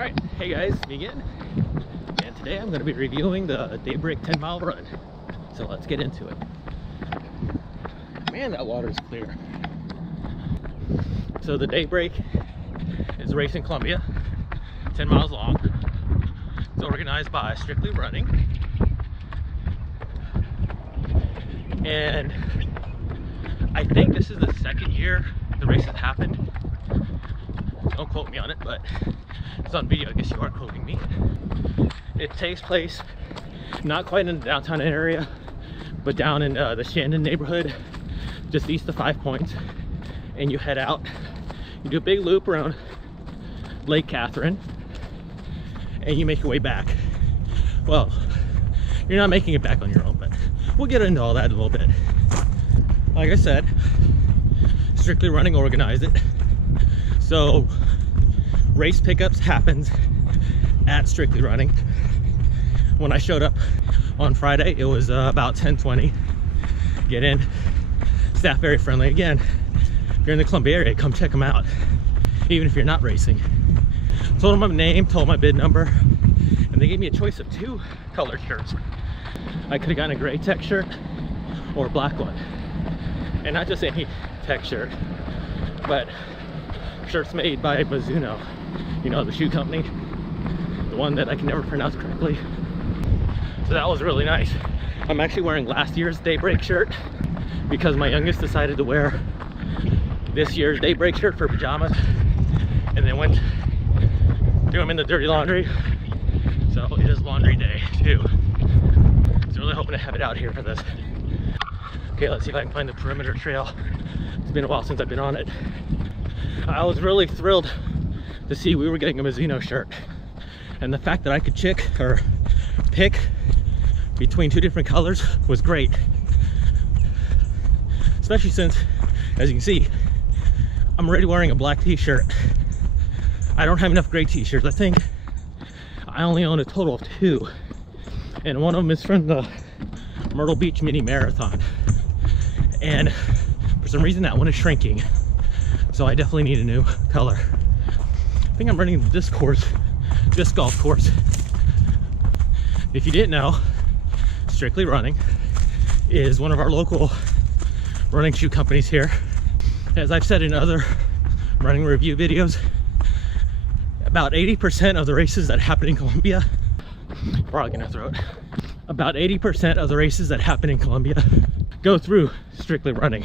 Alright, hey guys, me again. And today I'm going to be reviewing the Daybreak 10-mile run. So let's get into it. Man, that water is clear. So the Daybreak is a race in Colombia, 10 miles long. It's organized by Strictly Running. And I think this is the second year the race has happened. Don't quote me on it, but it's on video. I guess you are quoting me. It takes place not quite in the downtown area, but down in the Shandon neighborhood, just east of 5 Points. And you head out. You do a big loop around Lake Catherine, and you make your way back. Well, you're not making it back on your own, but we'll get into all that in a little bit. Like I said, Strictly Running organized it. So race pickups happens at Strictly Running. When I showed up on Friday, it was about 10:20. Get in. Staff very friendly. Again, if you're in the Columbia area, come check them out, even if you're not racing. Told them my name, told my bid number, and they gave me a choice of 2 colored shirts. I could have gotten a gray tech shirt or a black one, and not just any tech shirt, but shirts made by Mizuno, you know, the shoe company, the one that I can never pronounce correctly. So that was really nice. I'm actually wearing last year's Daybreak shirt because my youngest decided to wear this year's Daybreak shirt for pajamas, and then went threw them in the dirty laundry. So it is laundry day too. So really hoping to have it out here for this. Okay, let's see if I can find the perimeter trail. It's been a while since I've been on it. I was really thrilled to see we were getting a Mizuno shirt, and the fact that I could pick between 2 different colors was great, especially since, as you can see, I'm already wearing a black t-shirt. I don't have enough gray t-shirts. I think I only own a total of 2, and one of them is from the Myrtle Beach mini marathon, and for some reason that one is shrinking. So I definitely need a new color. I think I'm running the disc golf course. If you didn't know, Strictly Running is one of our local running shoe companies here. As I've said in other running review videos, about 80% of the races that happen in Colombia, probably gonna throw it, about 80% of the races that happen in Colombia go through Strictly Running.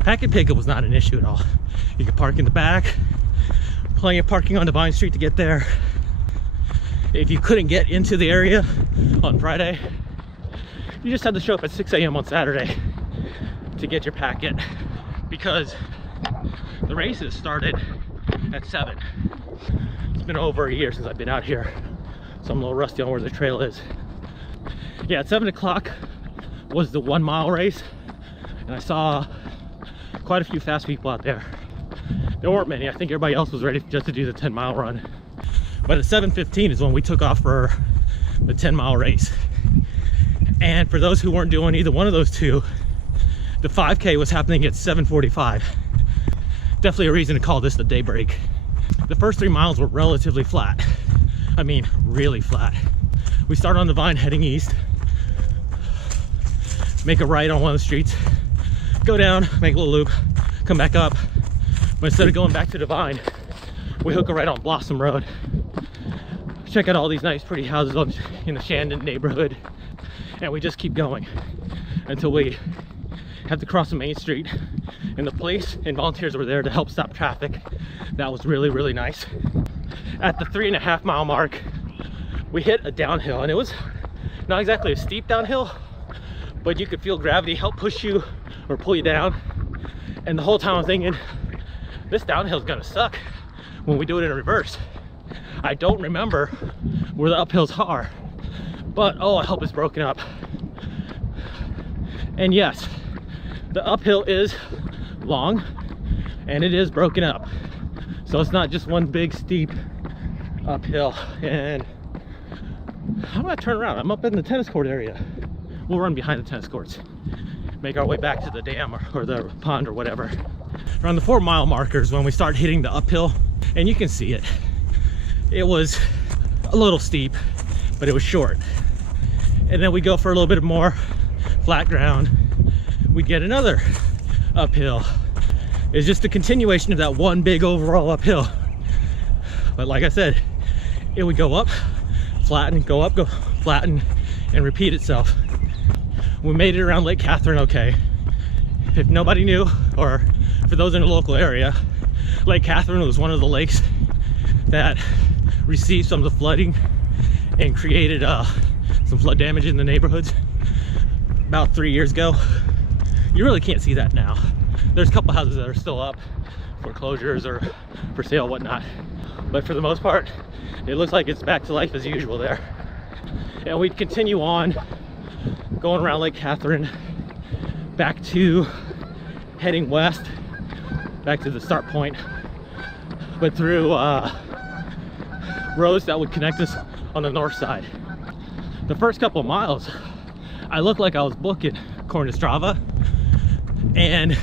Packet pickup was not an issue at all. You could park in the back, plenty of parking on Divine Street to get there. If you couldn't get into the area on Friday, you just had to show up at 6 a.m. on Saturday to get your packet, because the races started at 7. It's been over a year since I've been out here, so I'm a little rusty on where the trail is. Yeah, at 7 o'clock was the 1 mile race, and I saw quite a few fast people out there. There weren't many. I think everybody else was ready just to do the 10-mile run. But at 7:15 is when we took off for the 10-mile race. And for those who weren't doing either one of those 2, the 5K was happening at 7:45. Definitely a reason to call this the Daybreak. The first 3 miles were relatively flat. I mean, really flat. We start on the Vine heading east, make a right on one of the streets, go down, make a little loop, come back up. But instead of going back to Divine, we hook a right on Blossom Road. Check out all these nice pretty houses in the Shandon neighborhood, and we just keep going until we have to cross the main street, and the police and volunteers were there to help stop traffic. That was really, really nice. At the 3.5 mile mark, we hit a downhill, and it was not exactly a steep downhill, but you could feel gravity help push you or pull you down. And the whole time I was thinking, this downhill is gonna suck when we do it in reverse. I don't remember where the uphills are, but oh, I hope it's broken up. And yes, the uphill is long and it is broken up, so it's not just one big steep uphill. And I'm gonna turn around. I'm up in the tennis court area. We'll run behind the tennis courts, make our way back to the dam or the pond or whatever. Around the 4 mile markers when we start hitting the uphill, and you can see it. It was a little steep, but it was short. And then we go for a little bit more flat ground. We get another uphill. It's just a continuation of that one big overall uphill. But like I said, it would go up, flatten, go up, go flatten, and repeat itself. We made it around Lake Catherine okay. If nobody knew, or for those in the local area, Lake Catherine was one of the lakes that received some of the flooding and created some flood damage in the neighborhoods about 3 years ago. You really can't see that now. There's a couple houses that are still up, foreclosures or for sale, whatnot. But for the most part, it looks like it's back to life as usual there. And we'd continue on, going around Lake Catherine, back to heading west, back to the start point, but through roads that would connect us on the north side. The first couple of miles, I looked like I was booking according to Strava, and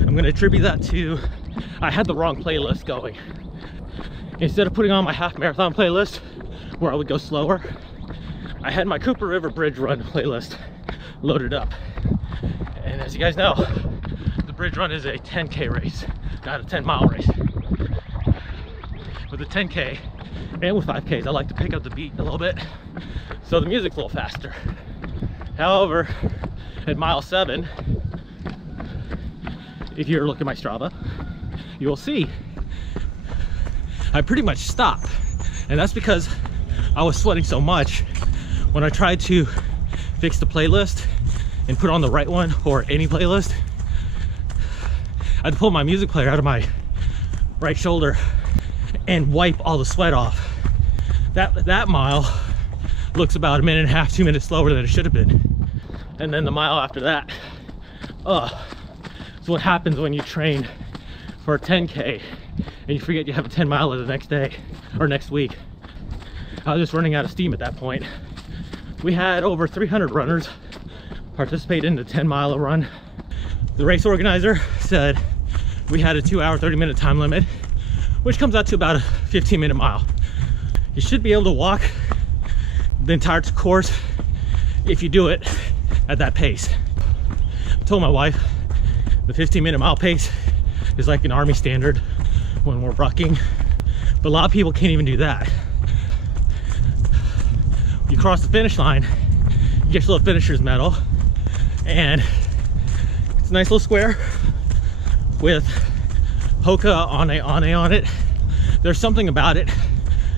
I'm going to attribute that to I had the wrong playlist going. Instead of putting on my half marathon playlist where I would go slower, I had my Cooper River Bridge Run playlist loaded up. And as you guys know, the Bridge Run is a 10K race, not a 10-mile race. With a 10K and with 5Ks, I like to pick up the beat a little bit, so the music's a little faster. However, at mile 7, if you look at my Strava, you will see I pretty much stopped. And that's because I was sweating so much. When I tried to fix the playlist and put on the right one, or any playlist, I had to pull my music player out of my right shoulder and wipe all the sweat off. That mile looks about 1.5 minutes, 2 minutes slower than it should have been. And then the mile after that, it's what happens when you train for a 10K and you forget you have a 10-miler the next day or next week. I was just running out of steam at that point. We had over 300 runners participate in the 10-mile run. The race organizer said we had a 2-hour, 30-minute time limit, which comes out to about a 15-minute mile. You should be able to walk the entire course if you do it at that pace. I told my wife the 15-minute mile pace is like an army standard when we're rucking, but a lot of people can't even do that. You cross the finish line, you get your little finisher's medal, and it's a nice little square with Hoka on it. There's something about it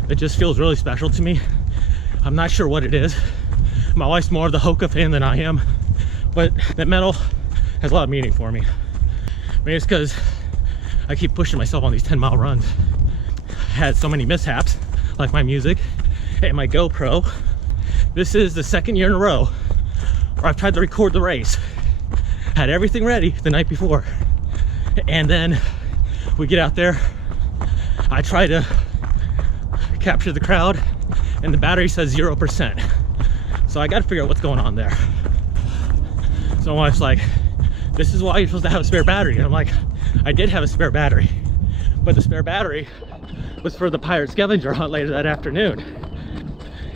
that just feels really special to me. I'm not sure what it is. My wife's more of the Hoka fan than I am, but that medal has a lot of meaning for me. Maybe it's because I keep pushing myself on these 10-mile runs. I had so many mishaps, like my music and my GoPro. This is the second year in a row where I've tried to record the race. Had everything ready the night before, and then we get out there, I try to capture the crowd, and the battery says 0%. So I got to figure out what's going on there. So my wife's like, this is why you're supposed to have a spare battery. And I'm like, I did have a spare battery, but the spare battery was for the pirate scavenger hunt later that afternoon.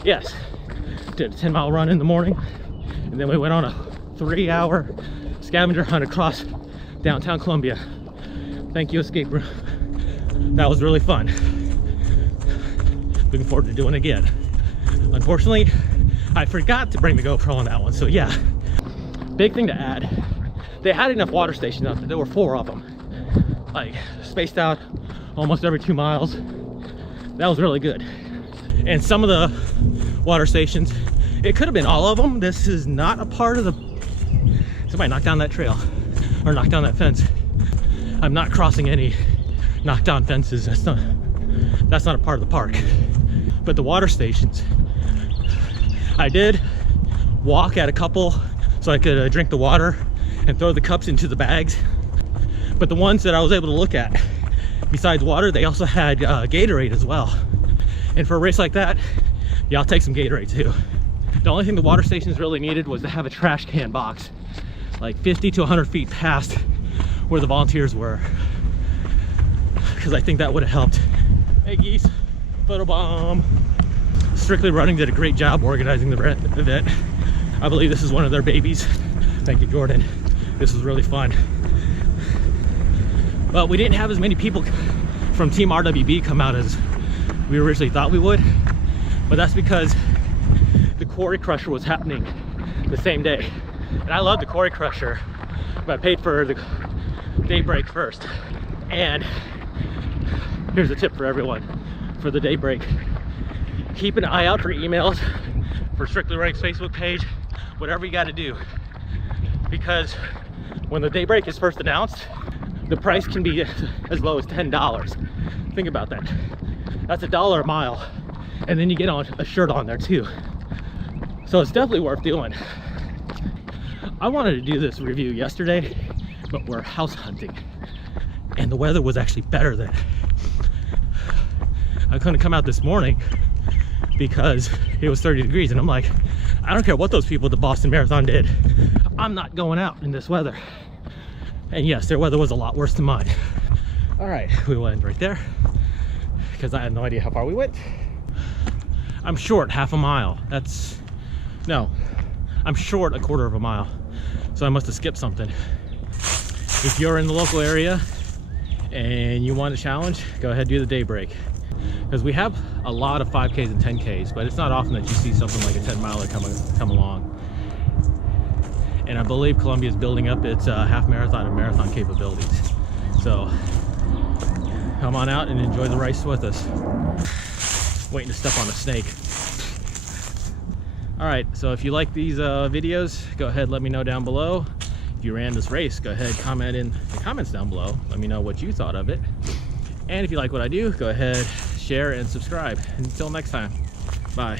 Yes, did a 10-mile run in the morning, and then we went on a 3-hour scavenger hunt across downtown Columbia. Thank you, escape room. That was really fun. Looking forward to doing it again. Unfortunately, I forgot to bring the GoPro on that one, so yeah. Big thing to add, they had enough water stations out there. There were 4 of them, like spaced out almost every 2 miles. That was really good. And some of the water stations, it could have been all of them. This is not a part of the, somebody knocked down that trail or knocked down that fence. I'm not crossing any knocked down fences. That's not a part of the park. But the water stations, I did walk at a couple so I could drink the water and throw the cups into the bags. But the ones that I was able to look at, besides water, they also had Gatorade as well. And for a race like that, yeah, I'll take some Gatorade too. The only thing the water stations really needed was to have a trash can box, like 50 to 100 feet past where the volunteers were, because I think that would have helped. Hey geese. Photobomb. Strictly Running did a great job organizing the event. I believe this is one of their babies. Thank you, Jordan. This was really fun. But we didn't have as many people from Team RWB come out as we originally thought we would. But that's because the Quarry Crusher was happening the same day. And I love the Quarry Crusher, but I paid for the Daybreak first. And here's a tip for everyone for the Daybreak. Keep an eye out for emails for Strictly Running's Facebook page, whatever you got to do. Because when the Daybreak is first announced, the price can be as low as $10. Think about that. That's $1 a mile. And then you get on a shirt on there too. So it's definitely worth doing. I wanted to do this review yesterday, but we're house hunting. And the weather was actually better than I couldn't come out this morning because it was 30 degrees. And I'm like, I don't care what those people at the Boston Marathon did. I'm not going out in this weather. And yes, their weather was a lot worse than mine. All right, we will end right there because I had no idea how far we went. I'm short half a mile. No, I'm short a quarter of a mile. So I must have skipped something. If you're in the local area and you want a challenge, go ahead and do the Daybreak. Because we have a lot of 5Ks and 10Ks, but it's not often that you see something like a 10-miler come along. And I believe Columbia is building up its half marathon and marathon capabilities. So come on out and enjoy the race with us. Waiting to step on a snake. All right, so if you like these videos, go ahead, let me know down below. If you ran this race, go ahead, comment in the comments down below. Let me know what you thought of it. And if you like what I do, go ahead, share and subscribe. Until next time, bye.